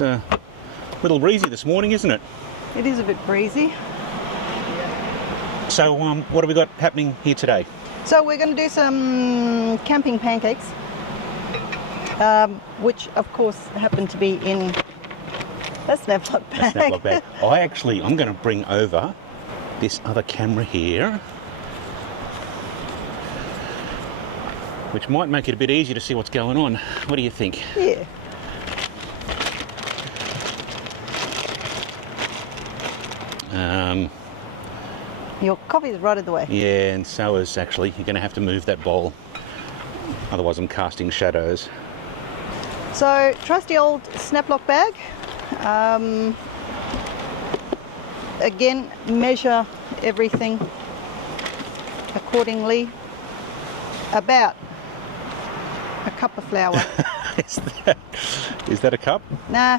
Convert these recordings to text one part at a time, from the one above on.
It's a little breezy this morning, isn't it? It is a bit breezy. So, what have we got happening here today? So we're going to do some camping pancakes, which of course happen to be in a snap-lock bag. A snap-lock bag. I'm going to bring over this other camera here, which might make it a bit easier to see what's going on. What do you think? Yeah. Your coffee is right at the way. Yeah, and so is actually. You're going to have to move that bowl, otherwise I'm casting shadows. So, trusty old snap-lock bag. Again, measure everything accordingly. About a cup of flour. Is that a cup? Nah.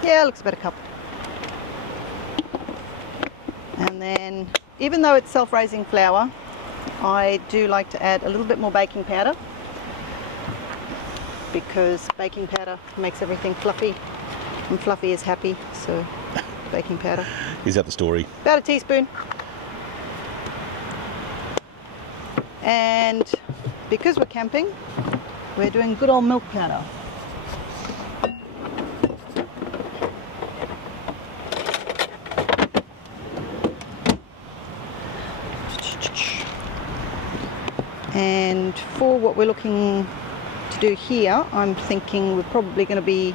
Yeah, looks about a cup. And then, even though it's self-raising flour, I do like to add a little bit more baking powder, because baking powder makes everything fluffy, and fluffy is happy, so baking powder. Is that the story? About a teaspoon. And because we're camping, we're doing good old milk powder. And for what we're looking to do here, I'm thinking we're probably going to be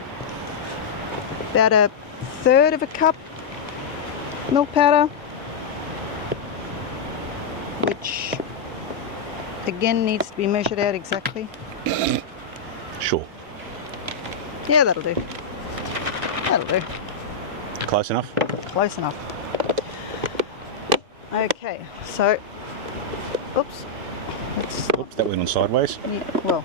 about a third of a cup milk powder, which again needs to be measured out exactly. Sure. Yeah, that'll do. That'll do. Close enough? Close enough. Okay, so, oops. Oops, that went on sideways. Yeah, well,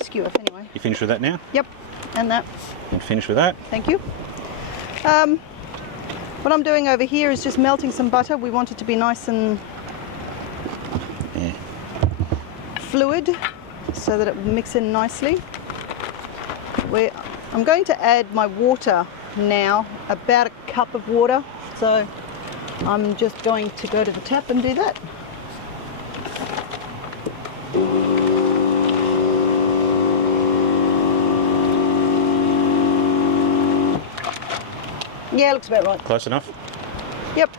skew off anyway. You finished with that now? Yep, and that. And finish with that. Thank you. What I'm doing over here is just melting some butter. We want it to be nice and fluid so that it will mix in nicely. I'm going to add my water now, about a cup of water. So I'm just going to go to the tap and do that. Yeah, looks about right. Close enough? Yep.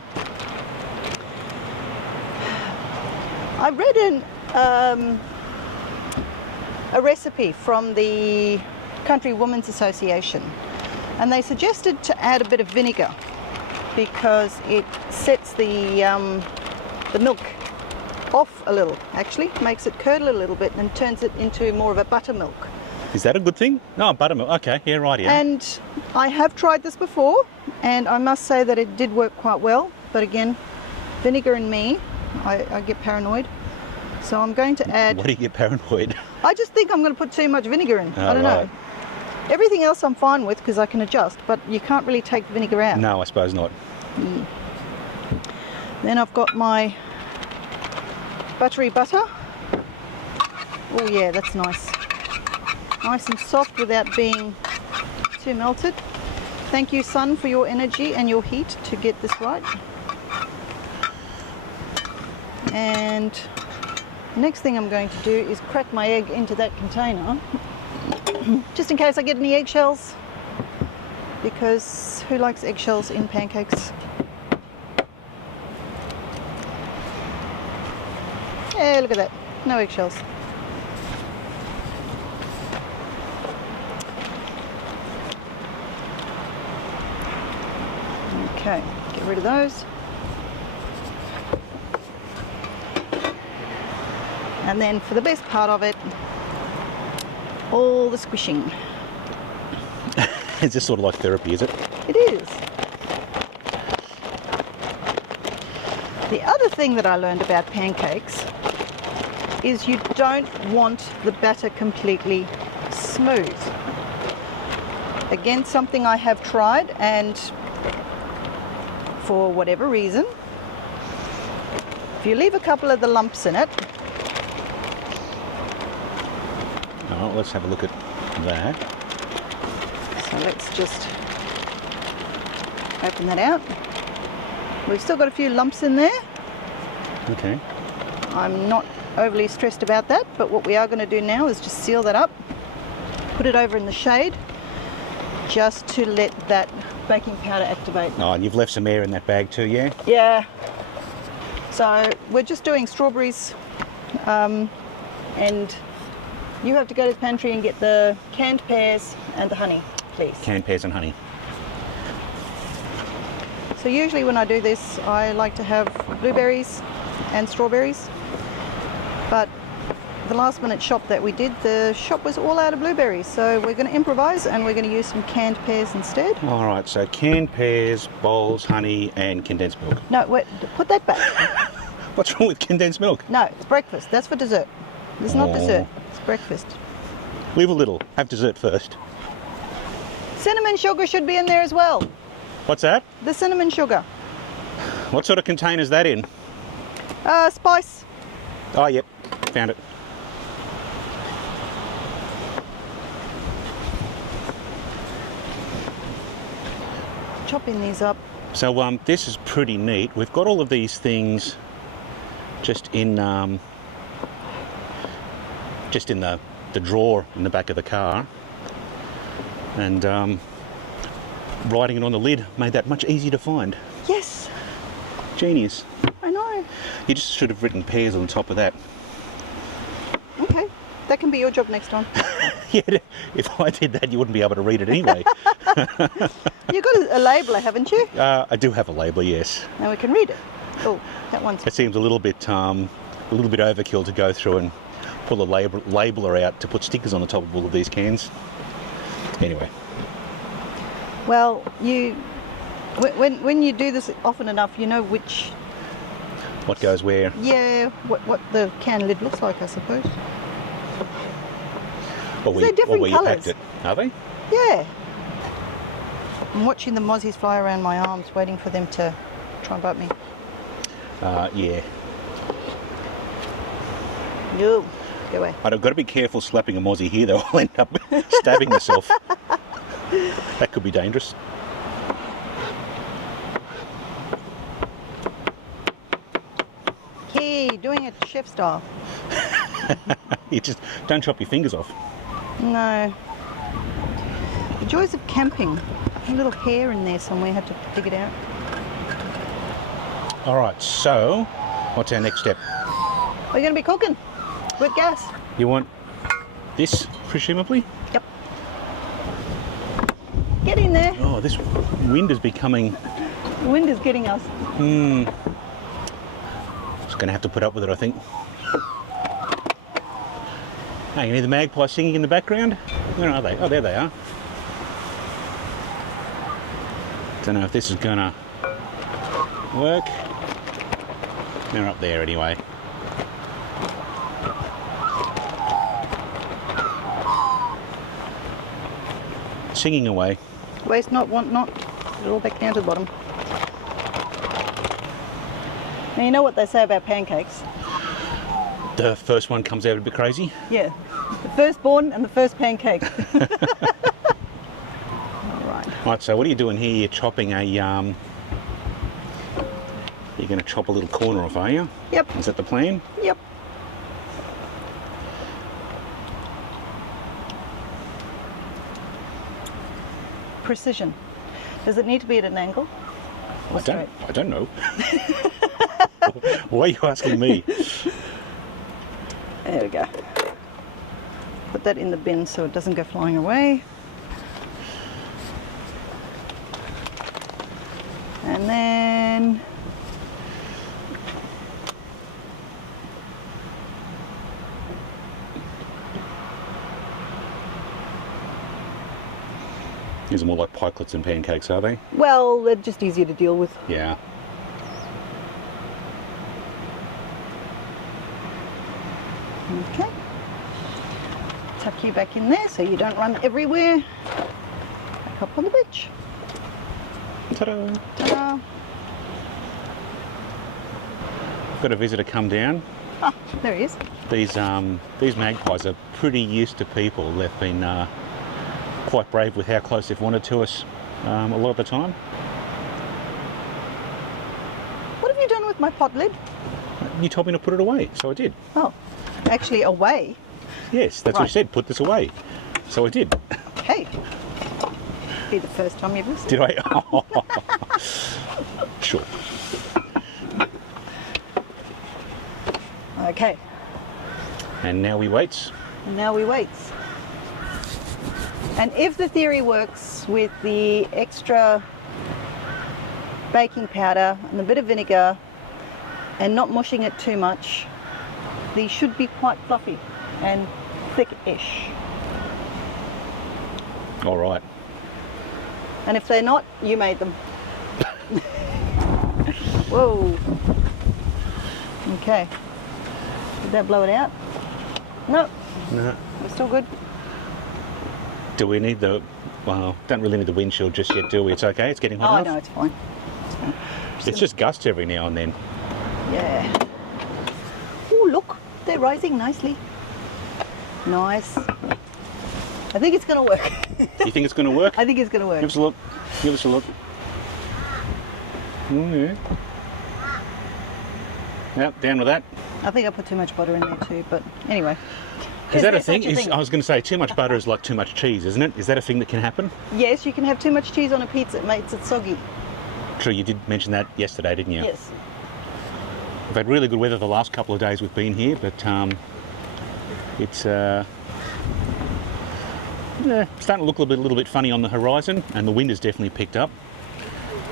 I read a recipe from the Country Women's Association, and they suggested to add a bit of vinegar because it sets the milk off a little, actually, makes it curdle a little bit and turns it into more of a buttermilk. Is that a good thing? No, buttermilk. Okay, yeah, right, yeah. And I have tried this before, and I must say that it did work quite well. But again, vinegar and me, I get paranoid. So I'm going to add... Why do you get paranoid? I just think I'm going to put too much vinegar in. Oh, I don't know. Everything else I'm fine with because I can adjust, but you can't really take the vinegar out. No, I suppose not. Then I've got my buttery butter. Oh yeah, that's nice. Nice and soft without being too melted. Thank you, Sun, for your energy and your heat to get this right. And the next thing I'm going to do is crack my egg into that container, just in case I get any eggshells, because who likes eggshells in pancakes? Yeah, look at that, no eggshells. Okay, get rid of those. And then for the best part of it, all the squishing. It's just sort of like therapy, is it? It is. The other thing that I learned about pancakes is you don't want the batter completely smooth. Again, something I have tried, and for whatever reason, If you leave a couple of the lumps in it, Oh, let's have a look at that. so let's just open that out. We've still got a few lumps in there. Okay. I'm not overly stressed about that, but what we are going to do now is just seal that up, put it over in the shade, just to let that baking powder activate. Oh, and you've left some air in that bag too, yeah? Yeah. So we're just doing strawberries, and you have to go to the pantry and get the canned pears and the honey, please. Canned pears and honey. So usually when I do this, I like to have blueberries and strawberries, but the last minute shop that we did, the shop was all out of blueberries, so we're going to improvise and we're going to use some canned pears instead. All right, so canned pears, bowls, honey, and condensed milk. No, wait, put that back. What's wrong with condensed milk? No, it's breakfast. That's for dessert. This is not Oh. dessert. It's breakfast. Leave a little. Have dessert first. Cinnamon sugar should be in there as well. What's that? The cinnamon sugar. What sort of container is that in? Spice. Oh, yep. Found it. Chopping these up. So this is pretty neat. We've got all of these things just in the drawer in the back of the car, and writing it on the lid made that much easier to find. Yes, Genius. I know. You just should have written pears on top of that. Okay, that can be your job next time. Yeah, if I did that, you wouldn't be able to read it anyway. You've got a labeler, haven't you? I do have a labeler, yes. Now we can read it. Oh, that one's... It seems a little bit overkill to go through and pull a labeler out to put stickers on the top of all of these cans. Anyway. Well, when you do this often enough, you know which... What goes where? Yeah, what the can lid looks like, I suppose. Or They're different where you colours. packed it. Are they? Yeah. I'm watching the mozzies fly around my arms, waiting for them to try and bite me. Yeah. No, go away. I've got to be careful slapping a mozzie here, though. I'll end up stabbing myself. That could be dangerous. Hey, doing it chef style. You just don't chop your fingers off. No. The joys of camping. A little hair in there somewhere, had to dig it out. All right, so what's our next step? Are you going to be cooking with gas? You want this, presumably? Yep. Get in there. Oh, this wind is becoming... The wind is getting us. Just going to have to put up with it, I think. Hey, you hear the magpies singing in the background? Where are they? Oh, there they are. Don't know if this is going to work. They're up there anyway. Singing away. Waste not, want not. Put it all back down to the bottom. Now you know what they say about pancakes? The first one comes out a bit crazy. Yeah. The firstborn and the first pancake. Right, so what are you doing here? You're chopping a, you're going to chop a little corner off, are you? Yep. Is that the plan? Yep. Precision. Does it need to be at an angle? Or straight? I don't know. Why are you asking me? There we go. Put that in the bin so it doesn't go flying away. And then These are more like pikelets and pancakes, are they? well, they're just easier to deal with. Yeah. Okay. Tuck you back in there so you don't run everywhere. Back up on the bench. Ta-da! Ta-da. got a visitor come down. Oh, there he is. These magpies are pretty used to people. They've been quite brave with how close they've wanted to us a lot of the time. What have you done with my pot lid? You told me to put it away, so I did. Oh, actually away. Yes, that's what you said, put this away. So I did. Hey, be the first time you've listened. Did I? Sure. Okay, And now we wait. and now we wait. And if the theory works with the extra baking powder and a bit of vinegar and not mushing it too much, these should be quite fluffy and thick-ish. All right. And if they're not, you made them. Whoa. Okay. Did that blow it out? No, No. we're still good. Do we need the... Well, don't really need the windshield just yet, do we? It's okay? It's getting Oh, hot no, enough? it's fine. It's fine. It's just gusts every now and then. Yeah. Oh, look, they're rising nicely. Nice. I think it's going to work. You think it's going to work? I think it's going to work. Give us a look. Give us a look. Oh, yeah. Yep, down with that. I think I put too much butter in there too, but anyway. Is that a there thing? such a I was going to say, too much butter is like too much cheese, isn't it? Is that a thing that can happen? Yes, you can have too much cheese on a pizza. It makes it soggy. True, you did mention that yesterday, didn't you? Yes. We've had really good weather the last couple of days we've been here, but it's starting to look a little bit funny on the horizon, and the wind has definitely picked up.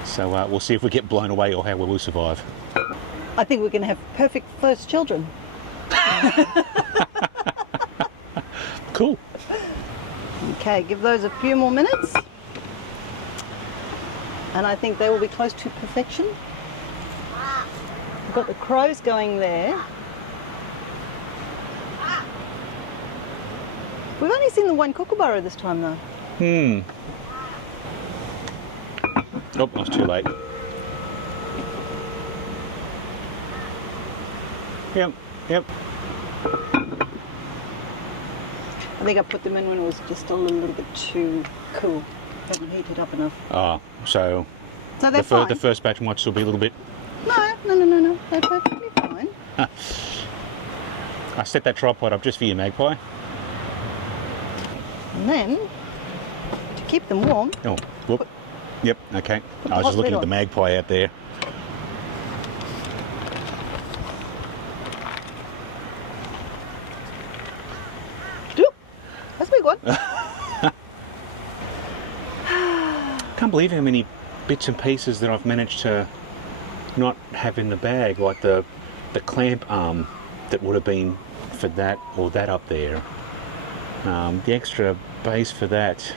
So we'll see if we get blown away or how we'll survive. I think we're going to have perfect first children. Cool. Okay, give those a few more minutes. And I think they will be close to perfection. We've got the crows going there. We've only seen the one kookaburra this time though. Oh, I was too late. Yep, yep. I think I put them in when it was just a little bit too cool. Haven't heated up enough. Ah, so So they're fine. the first batch might still be a little bit... No. They're perfectly fine. I set that tripod up just for you, magpie. And then, to keep them warm, Oh, whoop. Yep, okay. the I was hot just looking lid at the on. magpie out there. that's a big one. Can't believe how many bits and pieces that I've managed to not have in the bag, like the clamp arm that would have been for that or that up there. The extra base for that.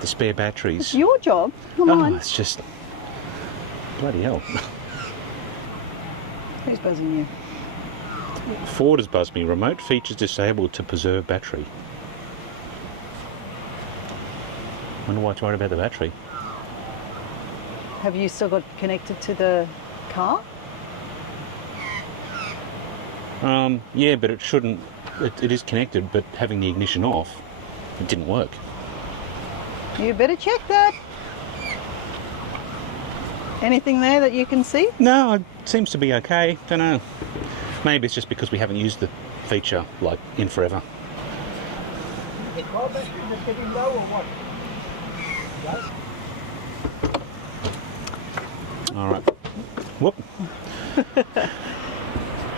The spare batteries. It's your job, not Oh, mine. it's just... Bloody hell. Who's buzzing you? Ford has buzzed me. Remote features disabled to preserve battery. Wonder why it's worried about the battery. Have you still got connected to the car? Yeah, but it shouldn't... It is connected, but having the ignition off, it didn't work. You better check that. Anything there that you can see? No, it seems to be okay. Don't know. Maybe it's just because we haven't used the feature, like, in forever. The car battery is getting low or what? Yes? All right. Whoop.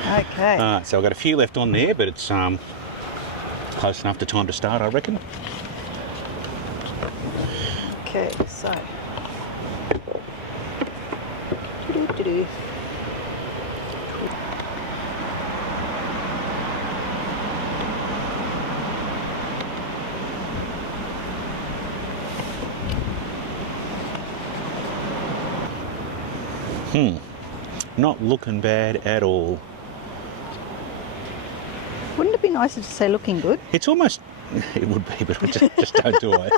Okay. So I've got a few left on there, but it's close enough to time to start, I reckon. Okay, so. Doo-doo-doo-doo. Not looking bad at all. Wouldn't it be nicer to say looking good? It's almost... It would be, but I just don't do it.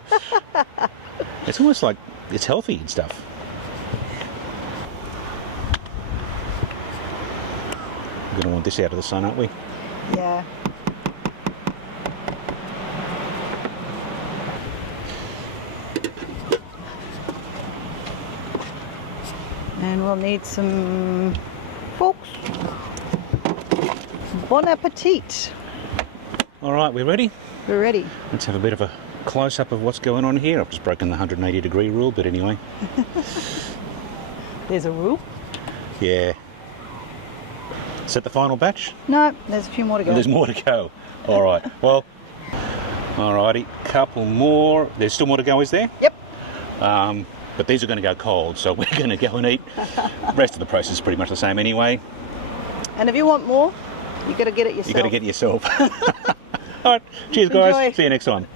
It's almost like it's healthy and stuff. We don't want this out of the sun, aren't we? Yeah. And we'll need some forks. Bon appetit. All right, we're ready. We're ready. Let's have a bit of a close-up of what's going on here. I've just broken the 180-degree rule, but anyway. There's a rule. Yeah. Is that the final batch? No, there's a few more to go. There's more to go. All right. Well, all righty. Couple more. There's still more to go, is there? Yep. But these are going to go cold, so we're going to go and eat. The rest of the process is pretty much the same anyway. And if you want more, you got to get it yourself. You got to get it yourself. All right. Cheers, guys. Enjoy. See you next time.